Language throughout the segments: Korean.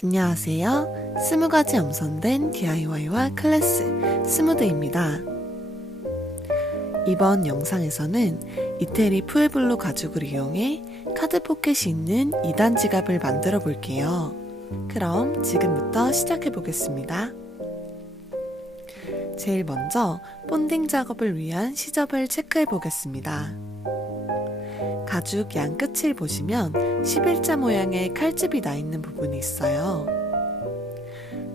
안녕하세요. 20가지 엄선된 DIY와 클래스 스무드입니다. 이번 영상에서는 이태리 푸에블로 가죽을 이용해 카드 포켓이 있는 2단 지갑을 만들어 볼게요. 그럼 지금부터 시작해 보겠습니다. 제일 먼저 본딩 작업을 위한 시접을 체크해 보겠습니다. 가죽 양 끝을 보시면 11자 모양의 칼집이 나 있는 부분이 있어요.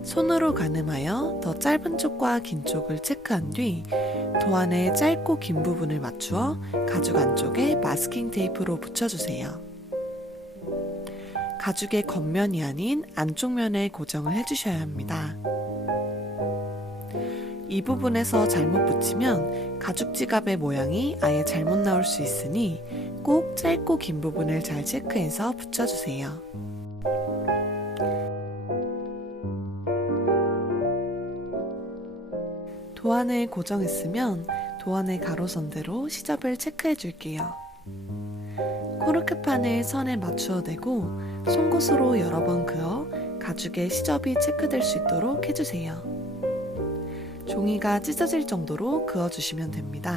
손으로 가늠하여 더 짧은 쪽과 긴 쪽을 체크한 뒤 도안의 짧고 긴 부분을 맞추어 가죽 안쪽에 마스킹 테이프로 붙여주세요. 가죽의 겉면이 아닌 안쪽 면에 고정을 해주셔야 합니다. 이 부분에서 잘못 붙이면 가죽 지갑의 모양이 아예 잘못 나올 수 있으니 꼭 짧고 긴 부분을 잘 체크해서 붙여주세요. 도안을 고정했으면 도안의 가로선대로 시접을 체크해 줄게요. 코르크판을 선에 맞추어 대고 송곳으로 여러 번 그어 가죽의 시접이 체크될 수 있도록 해주세요. 종이가 찢어질 정도로 그어주시면 됩니다.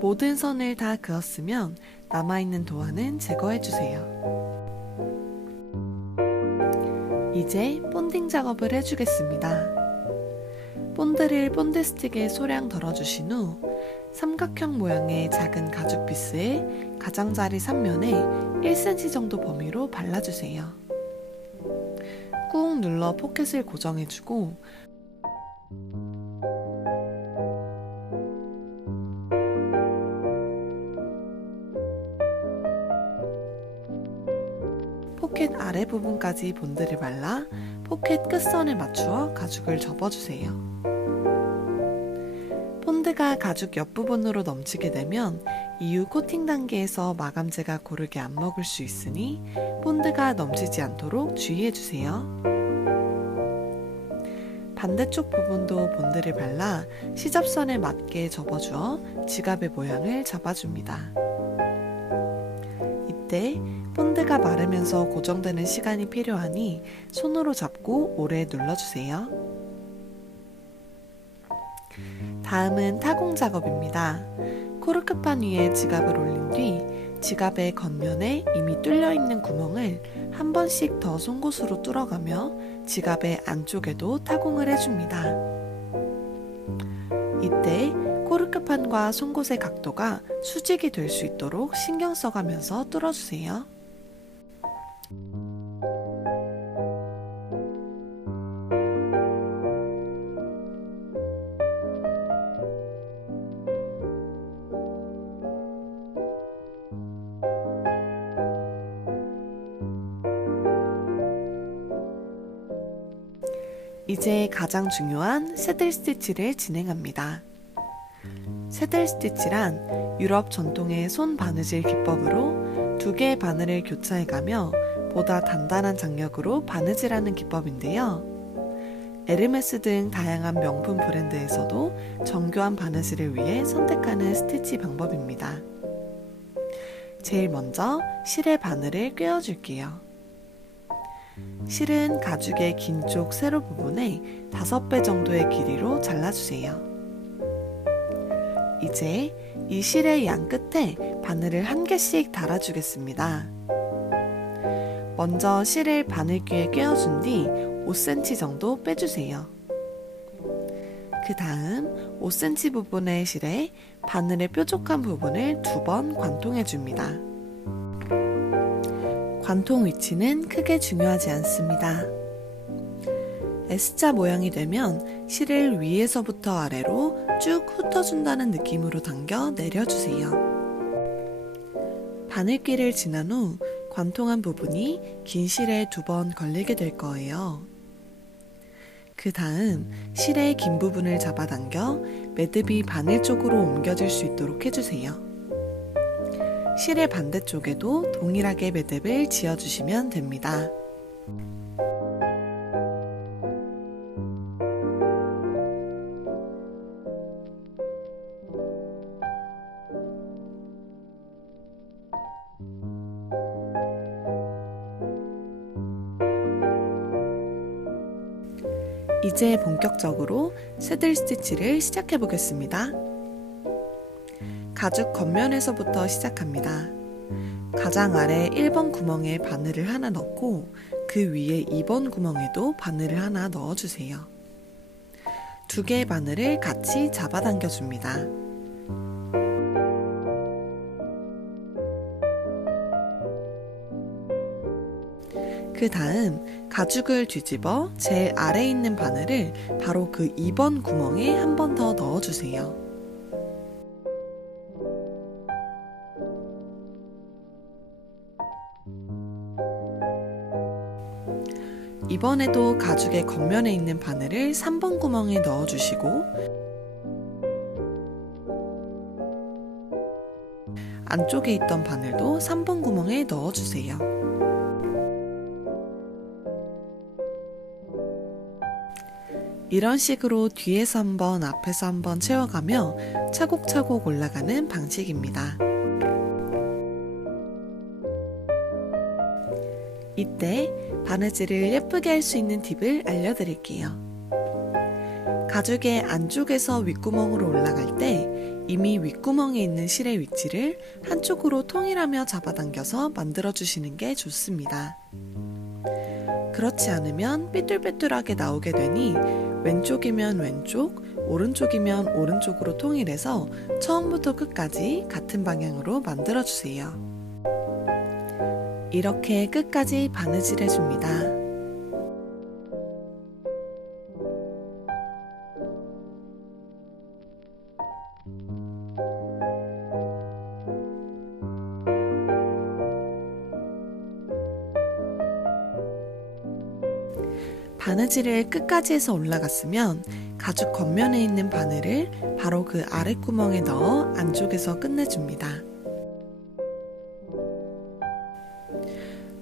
모든 선을 다 그었으면 남아있는 도안은 제거해주세요. 이제 본딩 작업을 해주겠습니다. 본드를 본드 스틱에 소량 덜어주신 후 삼각형 모양의 작은 가죽 피스에 가장자리 3면에 1cm 정도 범위로 발라주세요. 꾹 눌러 포켓을 고정해주고 포켓 아래 부분까지 본드를 발라 포켓 끝선에 맞추어 가죽을 접어주세요. 본드가 가죽 옆부분으로 넘치게 되면 이후 코팅 단계에서 마감재가 고르게 안 먹을 수 있으니 본드가 넘치지 않도록 주의해주세요. 반대쪽 부분도 본드를 발라 시접선에 맞게 접어주어 지갑의 모양을 잡아줍니다. 이때 본드가 마르면서 고정되는 시간이 필요하니 손으로 잡고 오래 눌러주세요. 다음은 타공 작업입니다. 코르크판 위에 지갑을 올린 뒤 지갑의 겉면에 이미 뚫려 있는 구멍을 한 번씩 더 송곳으로 뚫어가며 지갑의 안쪽에도 타공을 해줍니다. 이때 코르크판과 송곳의 각도가 수직이 될 수 있도록 신경 써가면서 뚫어주세요. 이제 가장 중요한 새들 스티치를 진행합니다. 새들 스티치란 유럽 전통의 손 바느질 기법으로 두 개의 바늘을 교차해가며 보다 단단한 장력으로 바느질하는 기법인데요. 에르메스 등 다양한 명품 브랜드에서도 정교한 바느질을 위해 선택하는 스티치 방법입니다. 제일 먼저 실의 바늘을 꿰어줄게요. 실은 가죽의 긴 쪽 세로 부분에 5배 정도의 길이로 잘라주세요. 이제 이 실의 양 끝에 바늘을 한 개씩 달아주겠습니다. 먼저 실을 바늘귀에 꿰어준 뒤 5cm 정도 빼주세요. 그 다음 5cm 부분의 실에 바늘의 뾰족한 부분을 2번 관통해줍니다. 관통 위치는 크게 중요하지 않습니다. S자 모양이 되면 실을 위에서부터 아래로 쭉 훑어준다는 느낌으로 당겨 내려주세요. 바늘귀를 지난 후 관통한 부분이 긴 실에 2번 걸리게 될 거예요. 그 다음 실의 긴 부분을 잡아당겨 매듭이 바늘 쪽으로 옮겨질 수 있도록 해주세요. 실의 반대쪽에도 동일하게 매듭을 지어주시면 됩니다. 이제 본격적으로 새들 스티치를 시작해 보겠습니다. 가죽 겉면에서부터 시작합니다. 가장 아래 1번 구멍에 바늘을 하나 넣고 그 위에 2번 구멍에도 바늘을 하나 넣어주세요. 두 개의 바늘을 같이 잡아당겨 줍니다. 그 다음 가죽을 뒤집어 제일 아래에 있는 바늘을 바로 그 2번 구멍에 한 번 더 넣어주세요. 이번에도 가죽의 겉면에 있는 바늘을 3번 구멍에 넣어주시고 안쪽에 있던 바늘도 3번 구멍에 넣어주세요. 이런 식으로 뒤에서 한번 앞에서 한번 채워가며 차곡차곡 올라가는 방식입니다. 이때 바느질을 예쁘게 할 수 있는 팁을 알려드릴게요. 가죽의 안쪽에서 윗구멍으로 올라갈 때 이미 윗구멍에 있는 실의 위치를 한쪽으로 통일하며 잡아당겨서 만들어주시는 게 좋습니다. 그렇지 않으면 삐뚤빼뚤하게 나오게 되니 왼쪽이면 왼쪽, 오른쪽이면 오른쪽으로 통일해서 처음부터 끝까지 같은 방향으로 만들어주세요. 이렇게 끝까지 바느질 해줍니다. 바느질을 끝까지 해서 올라갔으면 가죽 겉면에 있는 바늘을 바로 그 아랫구멍에 넣어 안쪽에서 끝내줍니다.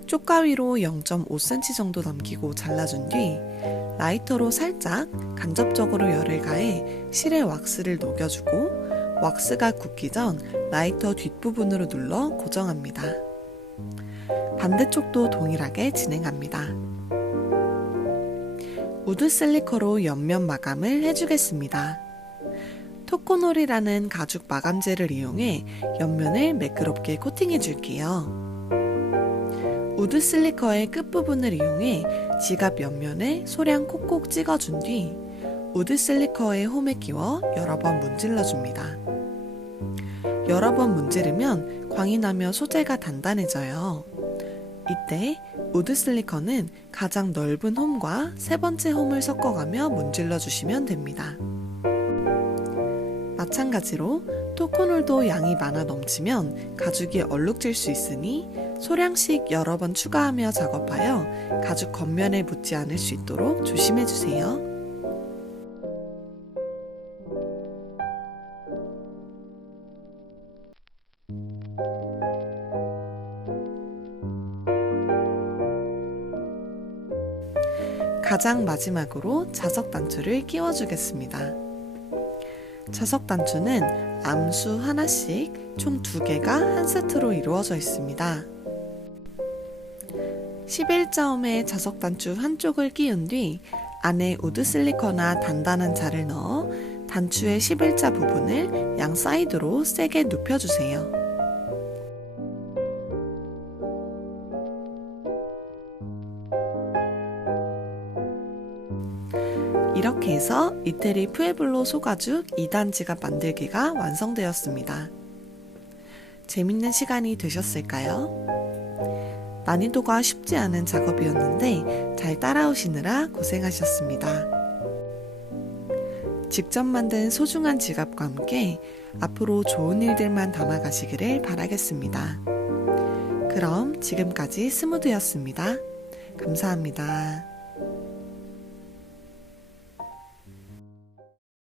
쪽가위로 0.5cm 정도 남기고 잘라준 뒤 라이터로 살짝 간접적으로 열을 가해 실에 왁스를 녹여주고 왁스가 굳기 전 라이터 뒷부분으로 눌러 고정합니다. 반대쪽도 동일하게 진행합니다. 우드 실리커로 옆면 마감을 해주겠습니다. 토코놀이라는 가죽 마감제를 이용해 옆면을 매끄럽게 코팅해 줄게요. 우드 실리커의 끝부분을 이용해 지갑 옆면에 소량 콕콕 찍어준 뒤 우드 실리커의 홈에 끼워 여러 번 문질러 줍니다. 여러 번 문지르면 광이 나며 소재가 단단해져요. 이때 우드 실리커는 가장 넓은 홈과 세 번째 홈을 섞어가며 문질러 주시면 됩니다. 마찬가지로 토코놀도 양이 많아 넘치면 가죽이 얼룩질 수 있으니 소량씩 여러 번 추가하며 작업하여 가죽 겉면에 묻지 않을 수 있도록 조심해 주세요. 가장 마지막으로 자석 단추를 끼워 주겠습니다. 자석 단추는 암수 하나씩 총 2개가 한 세트로 이루어져 있습니다. 11자음의 자석 단추 한쪽을 끼운 뒤 안에 우드 실리커나 단단한 자를 넣어 단추의 11자 부분을 양 사이드로 세게 눕혀주세요. 이렇게 해서 이태리 푸에블로 소가죽 2단 지갑 만들기가 완성되었습니다. 재밌는 시간이 되셨을까요? 난이도가 쉽지 않은 작업이었는데 잘 따라오시느라 고생하셨습니다. 직접 만든 소중한 지갑과 함께 앞으로 좋은 일들만 담아가시기를 바라겠습니다. 그럼 지금까지 스무드였습니다. 감사합니다.